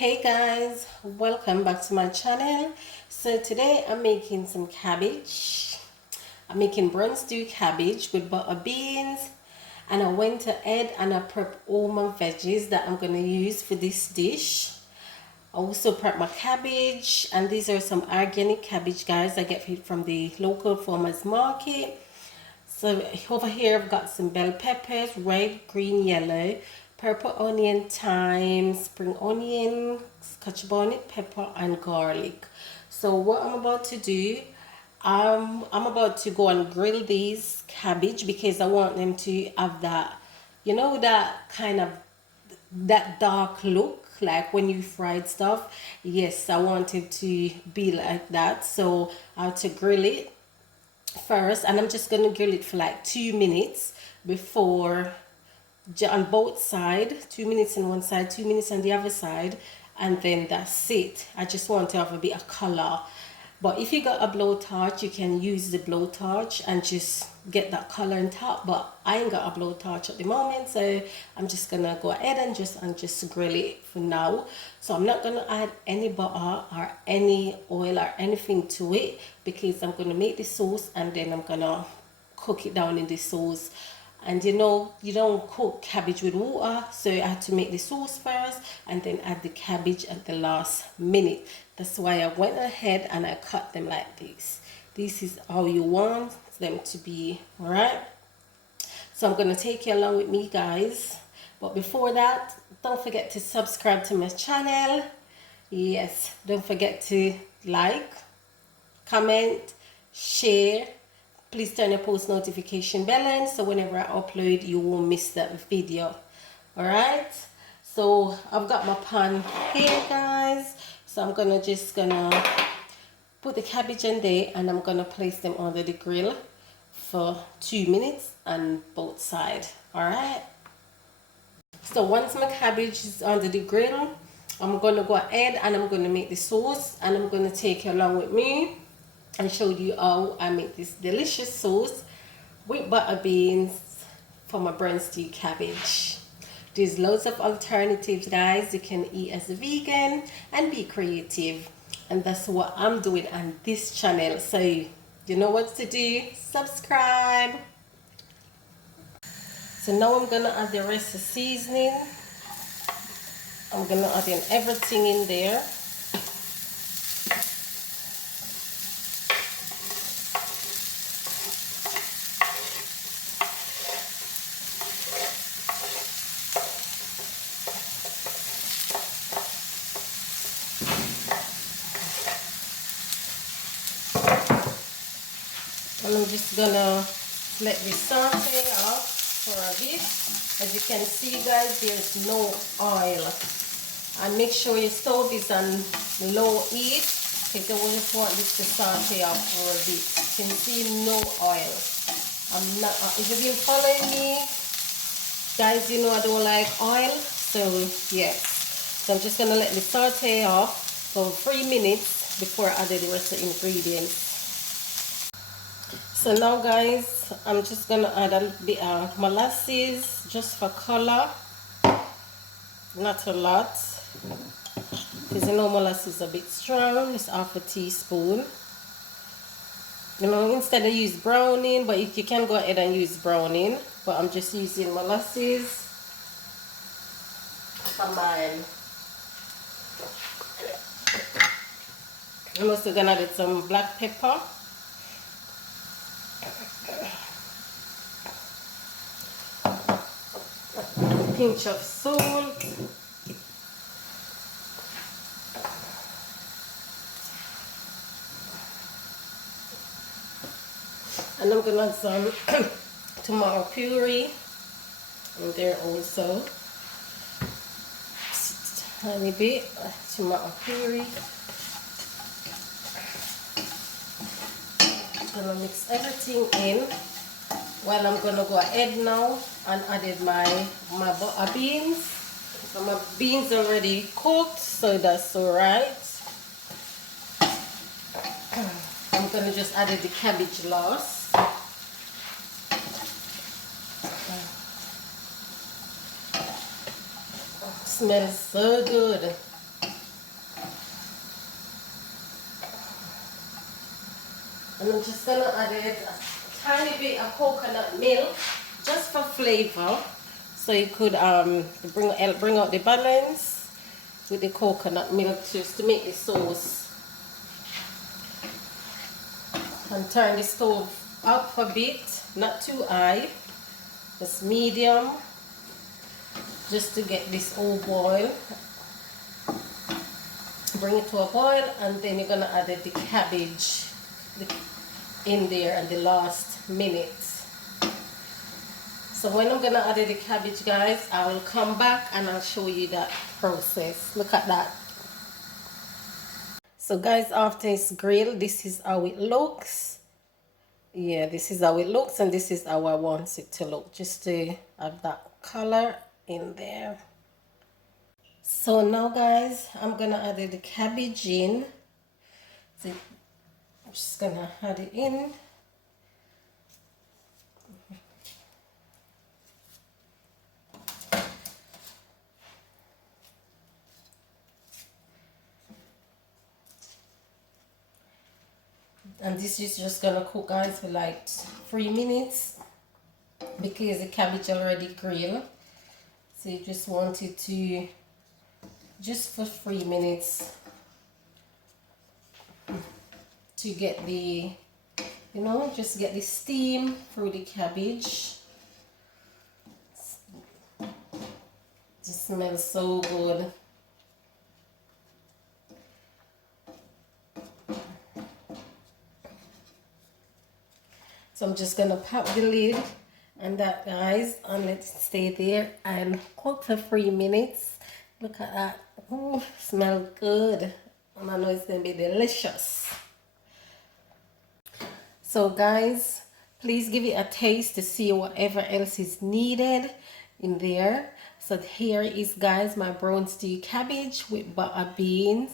Hey guys, welcome back to my channel. So today I'm making some cabbage. I'm making brown stew cabbage with butter beans, and I went ahead and I prepped all my veggies that I'm going to use for this dish. I also prepped my cabbage, and these are some organic cabbage, guys. I get it from the local farmers market. So over here I've got some bell peppers, red, green, yellow, purple onion, thyme, spring onion, scotch bonnet pepper, and garlic. So what I'm about to do, I'm about to go and grill these cabbage because I want them to have that, you know, that kind of that dark look like when you fried stuff. Yes, I want it to be like that. So I have to grill it first, and I'm just gonna grill it for like 2 minutes before, on both sides, 2 minutes on one side, 2 minutes on the other side, and then that's it. I just want to have a bit of color. But if you got a blowtorch, you can use the blowtorch and just get that color on top. But I ain't got a blowtorch at the moment, so I'm just gonna go ahead and just grill it for now. So I'm not gonna add any butter or any oil or anything to it because I'm gonna make the sauce and then I'm gonna cook it down in the sauce. And you know, you don't cook cabbage with water, so I had to make the sauce first and then add the cabbage at the last minute. That's why I went ahead and I cut them like this. This is how you want them to be, all right? So I'm gonna take you along with me, guys. But before that, don't forget to subscribe to my channel. Yes, don't forget to like, comment, share. Please turn your post notification bell on so whenever I upload you won't miss that video. Alright, so I've got my pan here, guys. So I'm gonna put the cabbage in there and I'm gonna place them under the grill for 2 minutes on both sides. Alright, so once my cabbage is under the grill, I'm gonna go ahead and I'm gonna make the sauce, and I'm gonna take you along with me and show you how I make this delicious sauce with butter beans for my brown stew cabbage. There's loads of alternatives, guys. You can eat as a vegan and be creative, and that's what I'm doing on this channel. So you know what to do. Subscribe. So now I'm gonna add the rest of the seasoning. I'm gonna add in everything in there. And I'm just gonna let this saute off for a bit. As you can see, guys, there's no oil. And make sure your stove is on low heat because we just want this to saute off for a bit. You can see no oil. If you've been following me, guys, you know I don't like oil. So yes. So I'm just gonna let this saute off for 3 minutes before I add the rest of the ingredients. So now, guys, I'm just gonna add a bit of molasses just for color, not a lot, because you know molasses is a bit strong. Just half a teaspoon. You know, instead of use browning, but you can go ahead and use browning, but I'm just using molasses for mine. I'm also gonna add some black pepper. Pinch of salt, and I'm gonna add some tomato puree in there also. Just a tiny bit of tomato puree. I'm gonna mix everything in. Well, I'm gonna go ahead now and added my butter beans. So my beans already cooked, so that's alright. I'm gonna just add the cabbage last. Smells so good. And I'm just gonna add a tiny bit of coconut milk just for flavor. So you could bring out the balance with the coconut milk just to make the sauce. And turn the stove up a bit, not too high, just medium, just to get this all boil. Bring it to a boil, and then you're gonna add the cabbage in there at the last minute. So when I'm gonna add the cabbage, guys, I will come back and I'll show you that process. Look at that. So guys, after it's grilled, this is how it looks. Yeah, this is how it looks, and this is how I want it to look, just to have that color in there. So now guys, I'm gonna add the cabbage in. So I'm just gonna add it in. And this is just gonna cook, guys, for like 3 minutes because the cabbage already grilled. So you just want it to just for 3 minutes to get the, you know, just get the steam through the cabbage. It smells so good. So I'm just gonna pop the lid and that, guys, and let it stay there and cook for 3 minutes. Look at that. Oh, smells good. And I know it's gonna be delicious. So guys, please give it a taste to see whatever else is needed in there. So here is, guys, my brown stew cabbage with butter beans.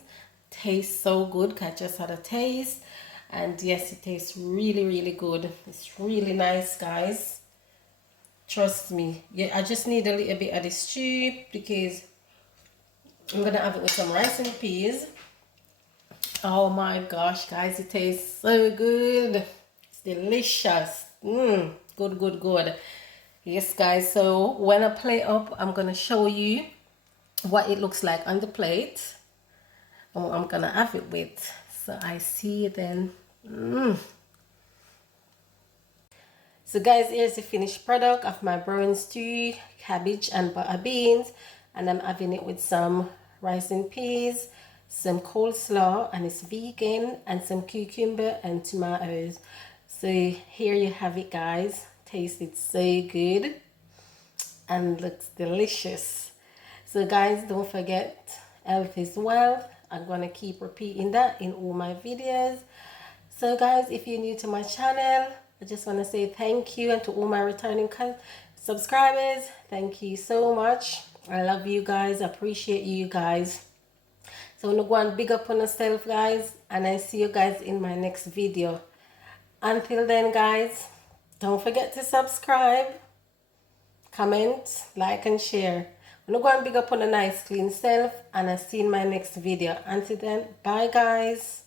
Tastes so good. I just had a taste. And yes, it tastes really good. It's really nice, guys. Trust me. Yeah, I just need a little bit of the stew because I'm gonna have it with some rice and peas. Oh my gosh, guys, it tastes so good. It's delicious. Good. Yes, guys, so when I plate up, I'm gonna show you what it looks like on the plate. Oh, I'm gonna have it with. So I see you then. So guys, here's the finished product of my brown stew, cabbage and butter beans, and I'm having it with some rice and peas, some coleslaw, and it's vegan, and some cucumber and tomatoes. So here you have it, guys. Tasted so good and looks delicious. So guys, don't forget, health is wealth. I'm gonna keep repeating that in all my videos. So guys, if you're new to my channel, I just want to say thank you, and to all my returning subscribers, thank you so much. I love you guys. I appreciate you guys. So I'm going to go and big up on yourself, guys, and I see you guys in my next video. Until then, guys, don't forget to subscribe, comment, like, and share. I'm going to go and big up on a nice clean self, and I'll see you in my next video. Until then, bye guys.